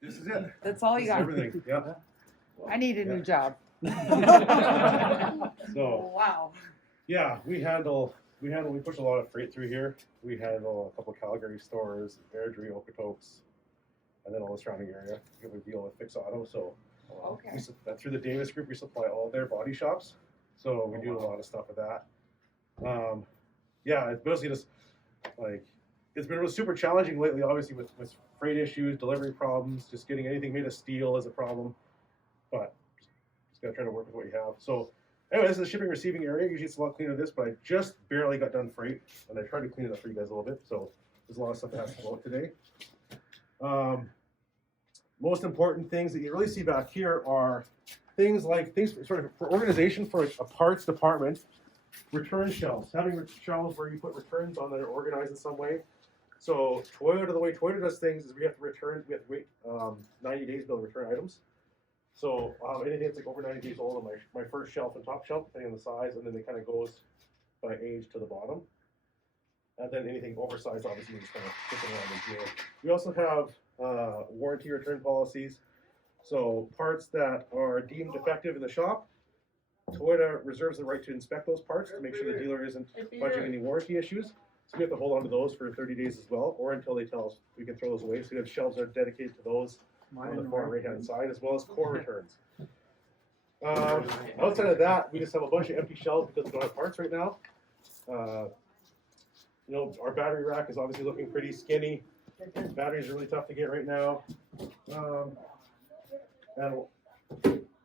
This is it. That's all This you is got. everything. Yeah. I need a new job. So Wow. yeah, we push a lot of freight through here. We handle a couple of Calgary stores, Airdrie, Okotoks, and then all the surrounding area. We deal with Fix Auto, so Okay. through the Davis Group, we supply all their body shops. So we do a lot of stuff with that. Yeah, it's basically just like it's been super challenging lately. Obviously, with freight issues, delivery problems, just getting anything made of steel is a problem. But just gotta try to work with what you have. So anyway, this is the shipping receiving area. Usually it's a lot cleaner than this, but I just barely got done freight, and I tried to clean it up for you guys a little bit. So there's a lot of stuff that has to go out today. Most important things that you really see back here are things sort of for organization for a parts department. Return shelves, having shelves where you put returns on that are organized in some way. So Toyota, the way Toyota does things is we have to wait 90 days to be able to return items. So anything that's like over 90 days old on my first shelf and top shelf, depending on the size, and then it kind of goes by age to the bottom. And then anything oversized, obviously, you just kind of put them around in here. We also have warranty return policies. So parts that are deemed defective in the shop, Toyota reserves the right to inspect those parts to make sure the dealer isn't fudging any warranty issues. So we have to hold on to those for 30 days as well, or until they tell us we can throw those away. So we have shelves that are dedicated to those on the far right-hand side, as well as core returns. Outside of that, we just have a bunch of empty shelves because we don't have parts right now. You know, our battery rack is obviously looking pretty skinny. Batteries are really tough to get right now. And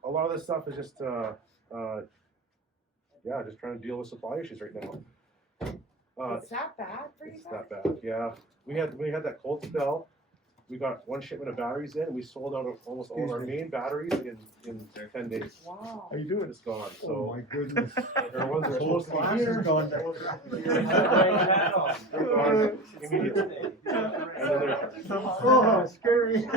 a lot of this stuff is just, yeah, just trying to deal with supply issues right now. It's that bad for you It's guys? that bad, yeah. We had that cold spell. We got one shipment of batteries in, and we sold out of almost all of our main batteries in 10 days. Wow. How you doing? It's gone. Oh So my goodness. there are ones that are supposed to be Glass here. is gone. They're gone immediately. And then there's Oh, scary.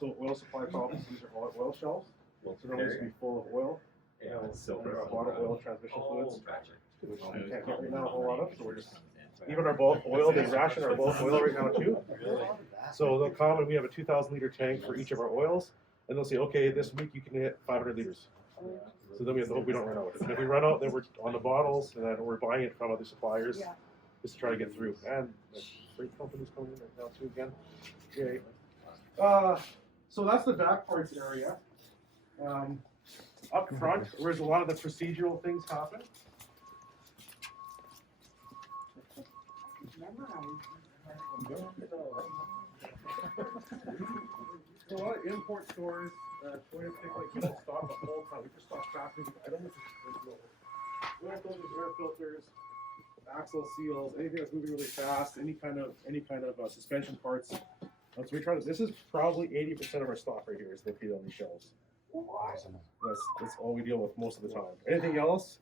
so oil supply problems. These are all oil shelves. So normally it's be full of oil. Yeah, it's silver. A lot of oil, transmission fluids, Gotcha. which we can't get right now a whole lot of. So we're just even our bulk oil. They ration our bulk oil right now too. So they'll come and we have a 2,000 liter tank for each of our oils, and they'll say, okay, this week you can hit 500 liters. So then we have to hope we don't run out. And if we run out, then we're on the bottles, and then we're buying it from other suppliers just to try to get through. And the freight company's coming in right now too again. Yay. So that's the back parts area. Up front, where a lot of the procedural things happen. So a lot of import stores, Toyota particularly, we don't stock the whole time. We just stock factory items. Oil filters, air filters, axle seals, anything that's moving really fast, any kind of suspension parts. So we try to. This is probably 80% of our stock right here is located on these shelves. That's all we deal with most of the time. Anything else,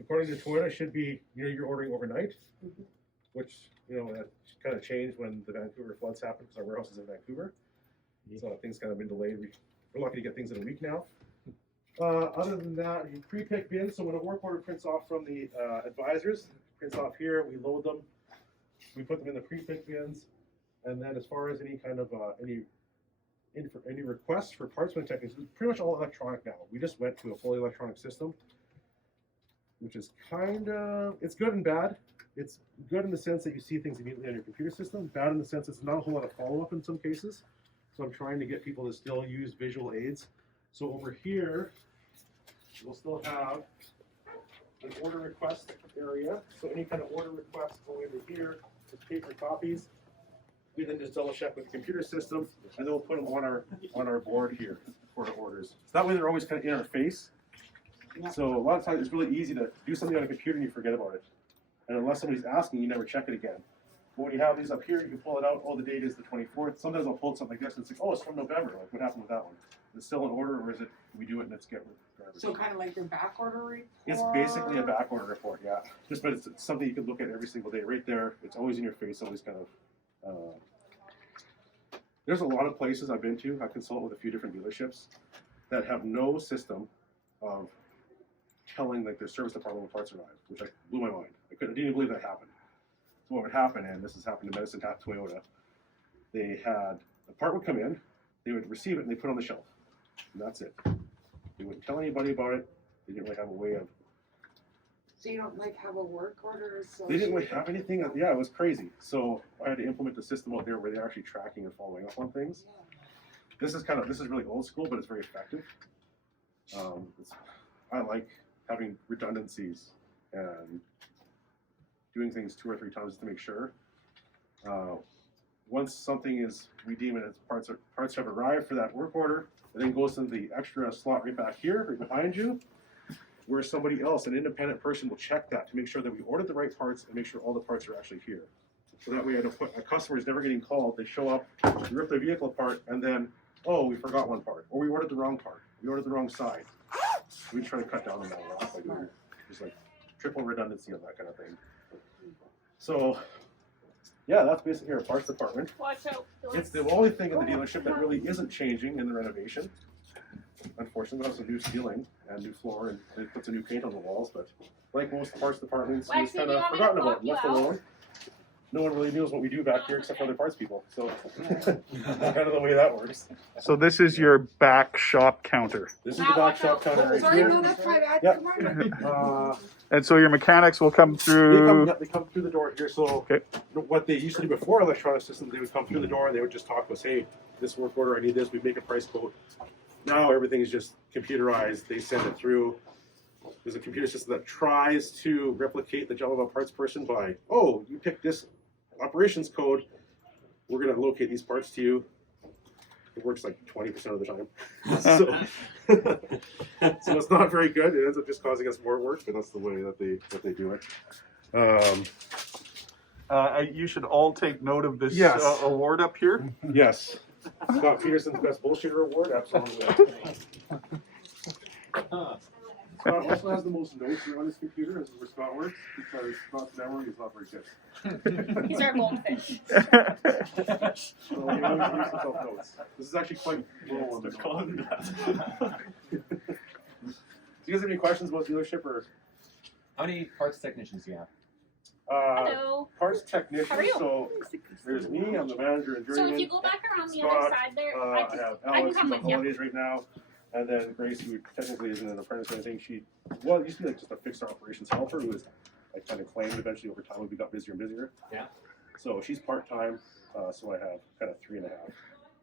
according to Toyota, should be you're ordering overnight, which that kind of changed when the Vancouver floods happened because our warehouse is in Vancouver. So things kind of been delayed. We're lucky to get things in a week now. Other than that, you pre-pick bins. So when a work order prints off from the advisors, prints off here, we load them. We put them in the pre-pick bins, and then as far as any kind of any requests for parts when technicians, it's pretty much all electronic now. We just went to a fully electronic system, which is it's good and bad. It's good in the sense that you see things immediately on your computer system. Bad in the sense it's not a whole lot of follow-up in some cases. So I'm trying to get people to still use visual aids. So over here, we'll still have an order request area. So any kind of order requests going over here, just paper copies. We then just double check with the computer system, and then we'll put them on our board here for the orders. So that way they're always kind of in our face. So a lot of times it's really easy to do something on a computer and you forget about it. And unless somebody's asking, you never check it again. But when you have these up here, you can pull it out. Oh, the date is the 24th. Sometimes I'll pull something like this and it's like, oh, it's from November. Like, what happened with that one? Is it still in order, or is it we do it and it's get garbage? So kind of like your back order report? It's basically a back order report, yeah. Just but it's something you can look at every single day. Right there, it's always in your face, always kind of. There's a lot of places I've been to. I consult with a few different dealerships that have no system of telling like their service department when parts arrive, which blew my mind. I didn't even believe that happened. So what would happen, and this has happened to Medicine Hat Toyota, they had the part would come in, they would receive it, and they put it on the shelf, and that's it. They wouldn't tell anybody about it. They didn't really have a way of. So you don't like have a work order? They didn't really have anything. Yeah, it was crazy. So I had to implement the system out there where they're actually tracking and following up on things. This is really old school, but it's very effective. I like having redundancies and doing things 2 or 3 times to make sure. Once something is, we deem it as parts have arrived for that work order, it then goes into the extra slot right back here, right behind you, where somebody else, an independent person, will check that to make sure that we ordered the right parts and make sure all the parts are actually here. So that way, a customer is never getting called. They show up, we rip the vehicle apart, and then, oh, we forgot one part, or we ordered the wrong part, we ordered the wrong side. We try to cut down on that a lot by doing just like triple redundancy on that kind of thing. So, yeah, that's basically our parts department. Watch out. It's the only thing in the dealership that really isn't changing in the renovation. Unfortunately, we have some new ceiling and new floor, and it puts a new paint on the walls, but like most parts departments, Well, it's actually, kind do you of want me to forgotten block about, you left out? alone. No one really knows what we do back here except for other parts people. So that's kind of the way that works. So this is your back shop counter. This is the back shop counter right Sorry, here. no, that's my bad. Yep. Come on. And so your mechanics will come through. They come through the door here. So Okay. what they used to do before electronic systems, they would come through the door and they would just talk to us, hey, this work order, I need this, we make a price quote. Now everything is just computerized. They send it through. There's a computer system that tries to replicate the job of a parts person by, oh, you picked this operations code, we're going to locate these parts to you. It works like 20% of the time. So it's not very good. It ends up just causing us more work, but that's the way that they do it. You should all take note of this Yes. award up here. Yes. Scott Peterson's Best Bullshitter Award, absolutely. Scott also has the most notes on his computer, as where Scott works, because Scott's memory is not very good. He's our goldfish. So he always makes himself notes. This is actually quite low on the notes. Do you guys have any questions about dealership or? How many parts technicians do you have? Hello. Parts technician. How are you? So there's me. I'm the manager and So journeyman. if you go back around the Scott, other side there, I have I can Alex, come who's on with you. holidays right now, and then Grace, who technically isn't an apprentice or anything. She used to be like just a fixed operations helper who was like kind of claimed eventually over time. We got busier and busier. Yeah. So she's part time. So I have kind of 3.5.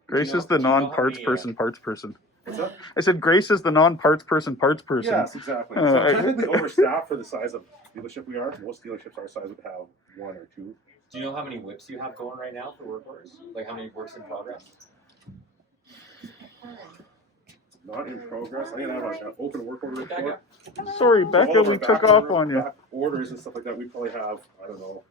Grace is the non-parts person, parts person. What's that? I said Grace is the non-parts person, parts person. Yes, exactly. Uh, So I- technically overstaffed for the size of dealership we are. Most dealerships our size would have 1 or 2. Do you know how many whips you have going right now for work orders? Like how many works in progress? Not in progress. I think I have an open work order report. Sorry, So all Becca, of our we took back off on you. back orders and stuff like that, we probably have, I don't know,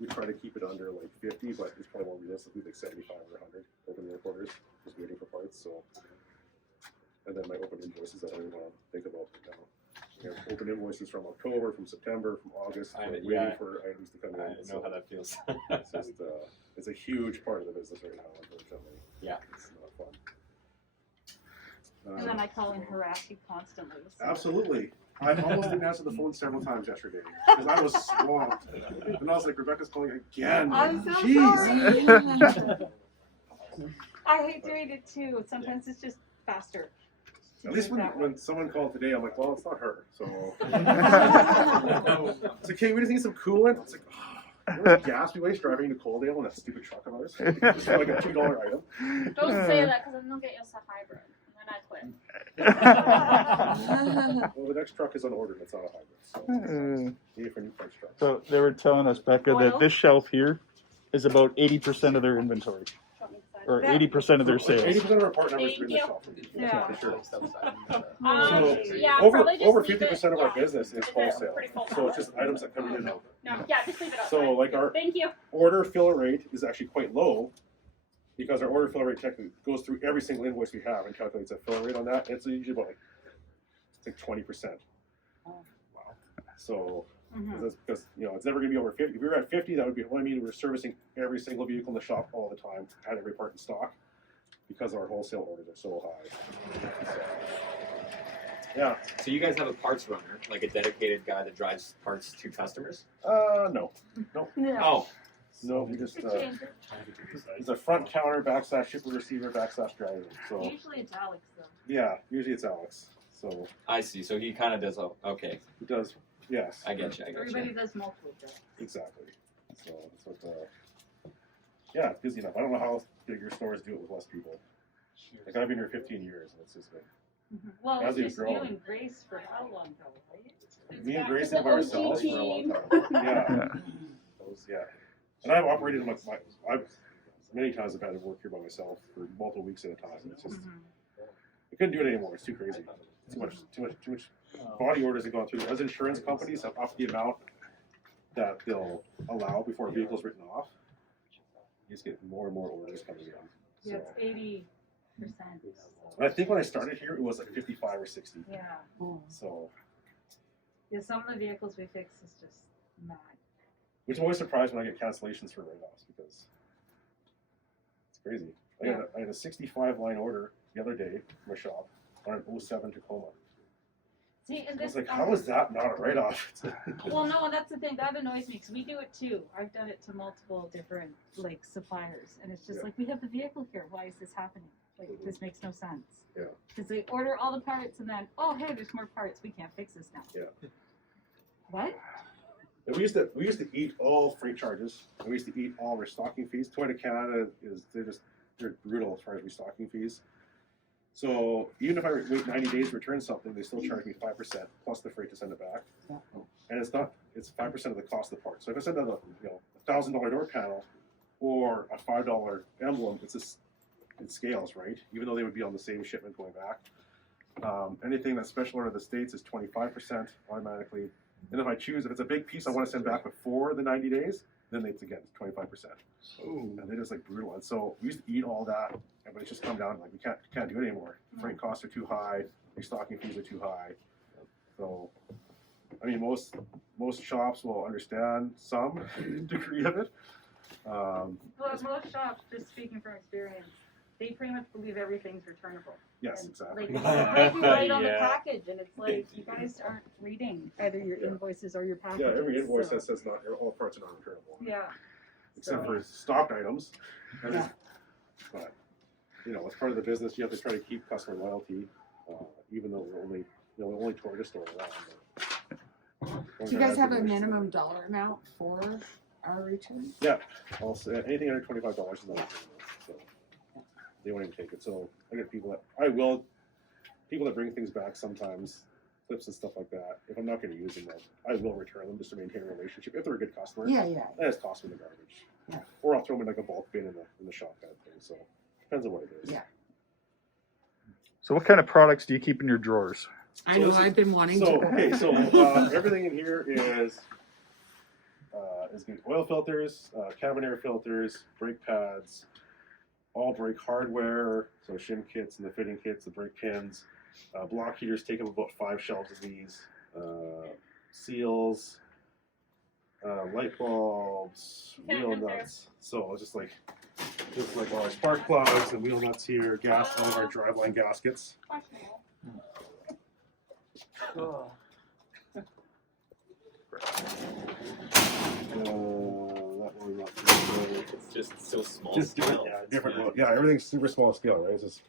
we try to keep it under like 50, but it's probably more realistically like 75 or 100 open work orders, just waiting for parts. So, and then my open invoices that I don't even want to think about right now. We have open invoices from October, from September, from August, waiting for items to come in. I know how that feels. It's just, it's a huge part of the business right now, unfortunately. Yeah. It's not fun. And then I call and harass you constantly. So. Absolutely. I almost didn't answer the phone several times yesterday because I was swamped. And I was like, Rebecca's calling again. I'm so Jeez. sorry. I hate doing it too. Sometimes it's just faster. At least when someone called today, I'm like, well, it's not her. So it's like, hey, we just need some coolant. It's like, oh, you know how much gas we waste driving to Coaldale in that stupid truck of ours? Just for like a $2 item. Don't say that because then they'll get you a hybrid. And then I quit. Well, the next truck is on order. It's not a hybrid. So need it for new parts trucks. So they were telling us, Becca, that this shelf here is about 80% of their inventory, or 80% of their sales. 80% of our part numbers are in the Thank shelf. Yeah. For sure. Yeah, over probably just over leave 50% it, of our yeah. business is It's wholesale. pretty full So it's just items that come in and out. No, yeah, just leave it outside. So like our Thank you. order fill rate is actually quite low because our order fill rate technically goes through every single invoice we have and calculates a fill rate on that. It's usually about like 20%. Oh. Wow. So Mhm. that's because it's never going to be over 50. If we were at 50, that would be what I mean. We're servicing every single vehicle in the shop all the time, had every part in stock because our wholesale orders are so high. So, yeah. So you guys have a parts runner, like a dedicated guy that drives parts to customers? No. Oh, No, we just Change it. it's a front counter / shipper receiver / driver. So Usually it's Alex though. yeah, usually it's Alex. So I see. So he kind of does. Okay, he does. Yes, I get you. Everybody does multiple jobs. exactly. So that's what. Yeah, busy enough. I don't know how bigger stores do it with less people. Like I've been here 15 years, and it's just been. Well, As it's you've just grown. you and Grace for how long though, right? Me and back to Grace the did by ourselves OG for a long team. time. Yeah. Yeah. Yeah. And I've operated I've many times I've had to work here by myself for multiple weeks at a time. It's just I couldn't do it anymore. It's too crazy. Too much body orders have gone through. As insurance companies have upped the amount that they'll allow before a vehicle's written off, you just get more and more orders coming in. Yeah, So, it's 80%. and I think when I started here, it was like 55 or 60. Yeah. So, Yeah, some of the vehicles we fix is just mad. which I'm always surprised when I get cancellations for write-offs because it's crazy. I had a 65 line order the other day from a shop on an 07 Tacoma. See, and I was this, like, how is that not a write-off? well, no, and that's the thing. That annoys me because we do it too. I've done it to multiple different like suppliers, and it's just Yeah. like we have the vehicle here. Why is this happening? Like this makes no sense. Yeah. Because they order all the parts and then, oh hey, there's more parts. We can't fix this now. Yeah. What? And we used to eat all freight charges, and we used to eat all restocking fees. Toyota Canada they're brutal as far as restocking fees. So even if I wait 90 days to return something, they still charge me 5% plus the freight to send it back. And it's 5% of the cost of the part. So if I send out a $1,000 door panel or a $5 emblem, it scales, right? Even though they would be on the same shipment going back. Anything that's special order to the States is 25% automatically. And if it's a big piece I want to send back before the 90 days, then it's again 25%. And they're just like brutal. And so we used to eat all that, but it's just come down like we can't do it anymore. Freight costs are too high, restocking fees are too high. So I mean most shops will understand some degree of it. Well, most shops, just speaking from experience, they pretty much believe everything's returnable. Yes, And, exactly. Like, it's right on the Yeah. package, and it's like you guys aren't reading either your invoices or your packages. Yeah, every invoice so- that says not all parts are not returnable. Yeah. Except So- for stocked items. Yeah. But it's part of the business. You have to try to keep customer loyalty, even though we're only the only Toyota store around. But Do you guys have a minimum dollar amount for our return? Yeah, also anything under $25 is not returnable. So they won't even take it. So I get people that bring things back sometimes, clips and stuff like that. If I'm not going to use them, I will return them just to maintain a relationship. If they're a good customer, Yeah, yeah. I just toss them in the garbage. Yeah. Or I'll throw them in like a bulk bin in the shop kind of thing. So depends on what it is. Yeah. So what kind of products do you keep in your drawers? I So know, this is- I've been wanting So to. okay, so everything in here is good. Oil filters, cabin air filters, brake pads, all brake hardware, so shim kits and the fitting kits, the brake pins, block heaters take up about 5 shelves of these, seals, light bulbs, wheel nuts. So just like all our spark plugs and wheel nuts here, gas line, our driveline gaskets. Questionable. That one not too good. It's just so small. Just scale. different. Yeah, everything's super small scale, right? It's just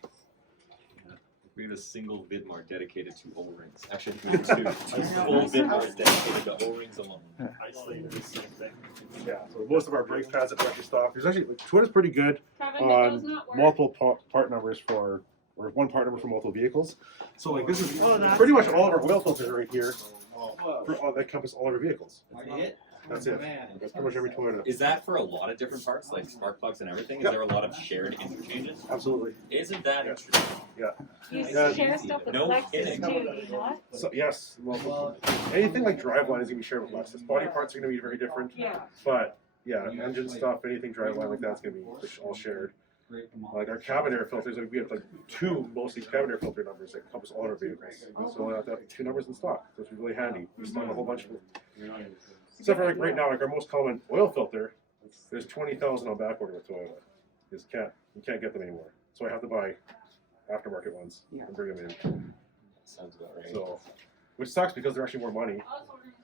We need a single Vidmar dedicated to O-rings. Actually, we need 2. A full Vidmar dedicated to O-rings alone. yeah. So most of our brake pads at Rector stock. There's actually Toyota's pretty good Kevin, did those on not work? multiple part numbers or one part number for multiple vehicles. So like this is pretty much all of our oil filters are right here. That encompass all of our vehicles. That's it. That's pretty much every Toyota. Is that for a lot of different parts, like spark plugs and everything? Is Yep. there a lot of shared interchanges? Absolutely. Isn't that Yeah. interesting? You Yeah. share stuff with No Lexus kidding. too, do you not? So yes, well, anything like driveline is gonna be shared with Lexus. Body parts are gonna be very different. Yeah. But yeah, engine stuff, anything driveline like that's gonna be all shared. Like our cabin air filters, we have like 2 mostly cabin air filter numbers that encompass all our vehicles. So we have to have 2 numbers in stock, which is really handy. We stock a whole bunch of them. Except for like right now, like our most common oil filter, there's 20,000 on back order with Toyota. You can't get them anymore. So I have to buy aftermarket ones and bring them in. Sounds about right. So which sucks because they're actually more money,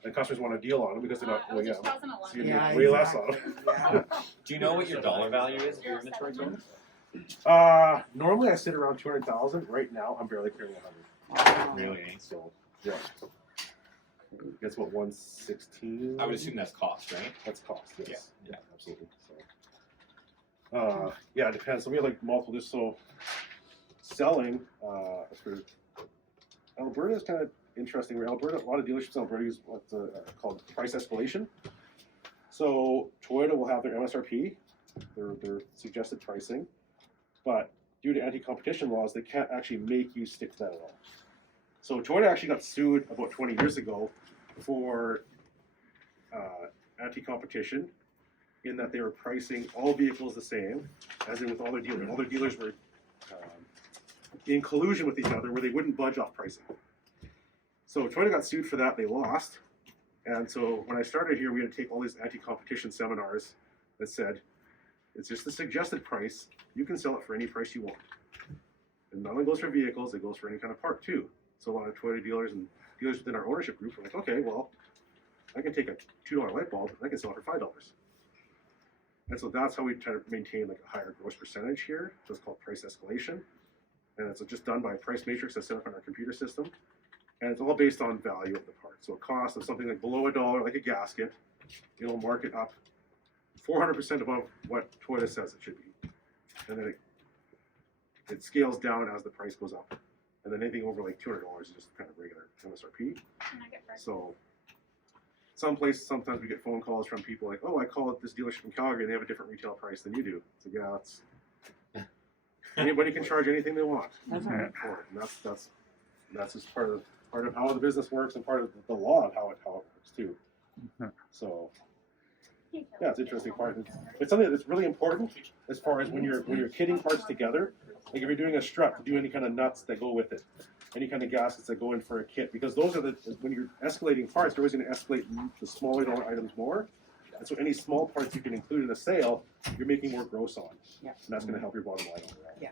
and customers want a deal on them because they're not I was OEM. just causing a So lot. you Yeah, make way less exactly. on them. Do you know what your dollar value is of your inventory total? Normally I sit around 200,000. Right now I'm barely clearing 100. Really? Eh? So yeah, guess what? 116. I would assume that's cost, right? That's cost. Yes. Yeah. Absolutely. So, yeah, it depends. So we have like multiple. Just so selling for Alberta is kind of interesting. Alberta, a lot of dealerships in Alberta use what's called price escalation. So Toyota will have their MSRP, their suggested pricing, but due to anti-competition laws, they can't actually make you stick to that at all. So Toyota actually got sued about 20 years ago for anti-competition, in that they were pricing all vehicles the same, as in with all their dealers. All their dealers were in collusion with each other, where they wouldn't budge off pricing. So Toyota got sued for that. They lost. And so when I started here, we had to take all these anti-competition seminars that said, it's just the suggested price. You can sell it for any price you want. And not only goes for vehicles, it goes for any kind of part too. So a lot of Toyota dealers and dealers within our ownership group are like, okay, well, I can take a $2 light bulb and I can sell it for $5. And so that's how we try to maintain like a higher gross percentage here. So it's called price escalation. And it's just done by a price matrix that's set up on our computer system. And it's all based on value of the part. So a cost of something like below $1, like a gasket, it'll mark it up 400% above what Toyota says it should be. And then it scales down as the price goes up. And then anything over like $200 is just kind of regular MSRP. Can I get first? So sometimes we get phone calls from people like, oh, I called this dealership in Calgary and they have a different retail price than you do. So yeah, it's anybody can charge anything they want. That's right. For it. And that's just part of how the business works and part of the law of how it works too. So yeah, it's an interesting part. It's something that's really important as far as when you're kitting parts together. Like if you're doing a strut, do any kind of nuts that go with it, any kind of gaskets that go in for a kit, because those are when you're escalating parts, you're always going to escalate the smaller dollar items more. And so any small parts you can include in a sale, you're making more gross on. Yeah. And that's going to help your bottom line overall. Yeah.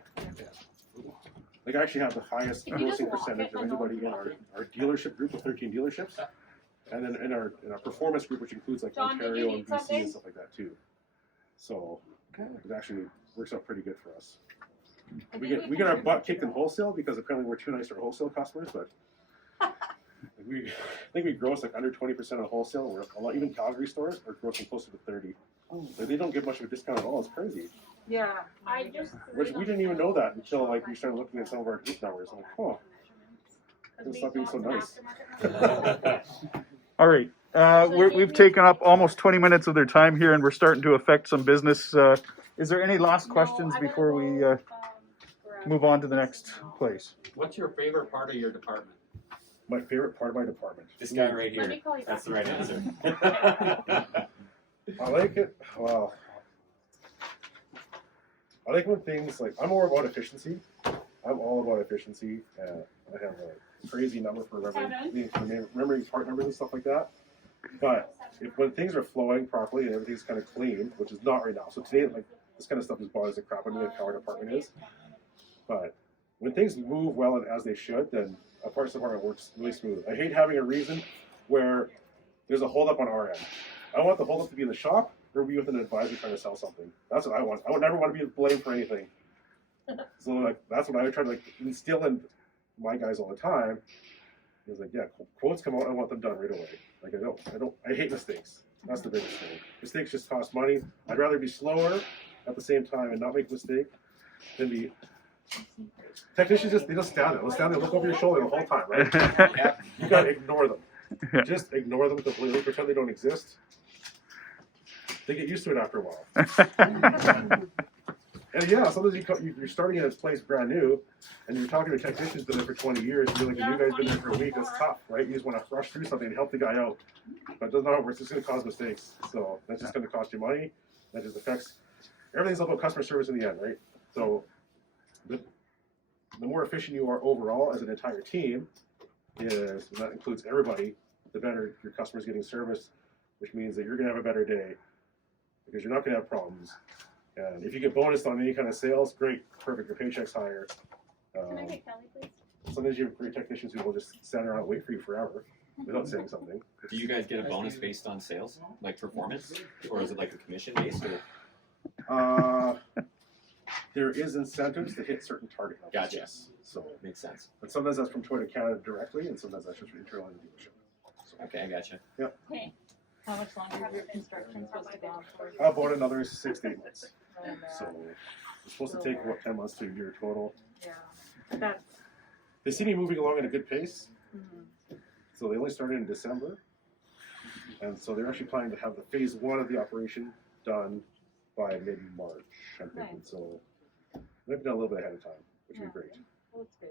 Like I actually have the highest If you just grossing walk percentage it, of I know anybody in walk our dealership group of 13 dealerships. And then in our performance group, which includes like John, did Ontario you and need BC something? and stuff like that too. So it actually works out pretty good for us. We get our butt kicked in wholesale because apparently we're too nice to our wholesale customers, but I think we gross like under 20% of wholesale. We're a lot, even Calgary stores are grossing closer to 30. Oh. Like, they don't give much of a discount at all. It's crazy. Yeah. I just. Which we didn't even know that until like we started looking at some of our group numbers. I'm like, oh, Because Stop being so we nice. aftermarket. All right. We've taken up almost 20 minutes of their time here, and we're starting to affect some business. Is there any last questions No, I gotta before we go, move on to the next place? What's your favorite part of your department? my favorite part of my department. This guy right Let here. me call you That's the back. right answer. I like it. Well, I like when things like I'm more about efficiency. I'm all about efficiency. I have a crazy number for remembering part numbers and stuff like that. But when things are flowing properly and everything's kind of clean, which is not right now. So today, like this kind of stuff just bothers the crap out of me like how our department is. But when things move well and as they should, then a parts department works really smooth. I hate having a reason where there's a holdup on our end. I want the holdup to be in the shop or be with an advisor trying to sell something. That's what I want. I would never want to be blamed for anything. So like that's what I try to like instill in my guys all the time. It's like, yeah, quotes come out, I want them done right away. Like I hate mistakes. That's the biggest thing. Mistakes just cost money. I'd rather be slower at the same time and not make a mistake than be. Technicians they just stand there. They'll stand there, look over your shoulder the whole time, right? You gotta ignore them. Yeah. Just ignore them completely. Pretend they don't exist. They get used to it after a while. And yeah, sometimes you're starting at a place brand new, and you're talking to a technician who's been there for 20 years, and you're like, the new guy's been there for a week, that's tough, right? You just want to rush through something and help the guy out. But it doesn't work, it's just going to cause mistakes. So that's just going to cost you money. That just affects, everything's about customer service in the end, right? So the more efficient you are overall as an entire team, and that includes everybody, the better your customer's getting service, which means that you're going to have a better day because you're not going to have problems. And if you get bonused on any kind of sales, great, perfect, your paycheck's higher. Can I get Kelly, please? Sometimes you have great technicians who will just stand around and wait for you forever without saying something. Do you guys get a bonus based on sales, like performance, or is it like a commission based? Or There is incentives to hit certain target numbers. Gotcha. Yes. So, makes sense. but sometimes that's from Toyota Canada directly, and sometimes that's just internal in the dealership. So, Okay, I gotcha. Okay. How much longer is your construction supposed to go on for? about another 6 to 8 months. And, So it's supposed to take about 10 months to a year total. yeah, that's, They seem to be moving along at a good pace. mhm. So they only started in December, and so they're actually planning to have the phase 1 of the operation done by mid-March, I'm thinking. Nice. So they've done a little bit ahead of time, which would be great. Well, that's good.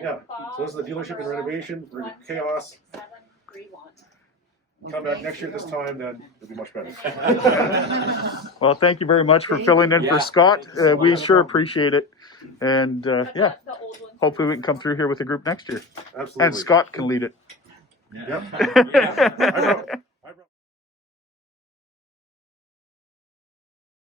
Yeah. So this is the dealership and renovation. We're in chaos. 731. Come back next year at this time, then it'll be much better. Well, thank you very much for filling in Yeah. for Scott. We sure appreciate it. And But yeah, the old one. hopefully we can come through here with a group next year. Absolutely. And Scott can lead it. Yep. I know.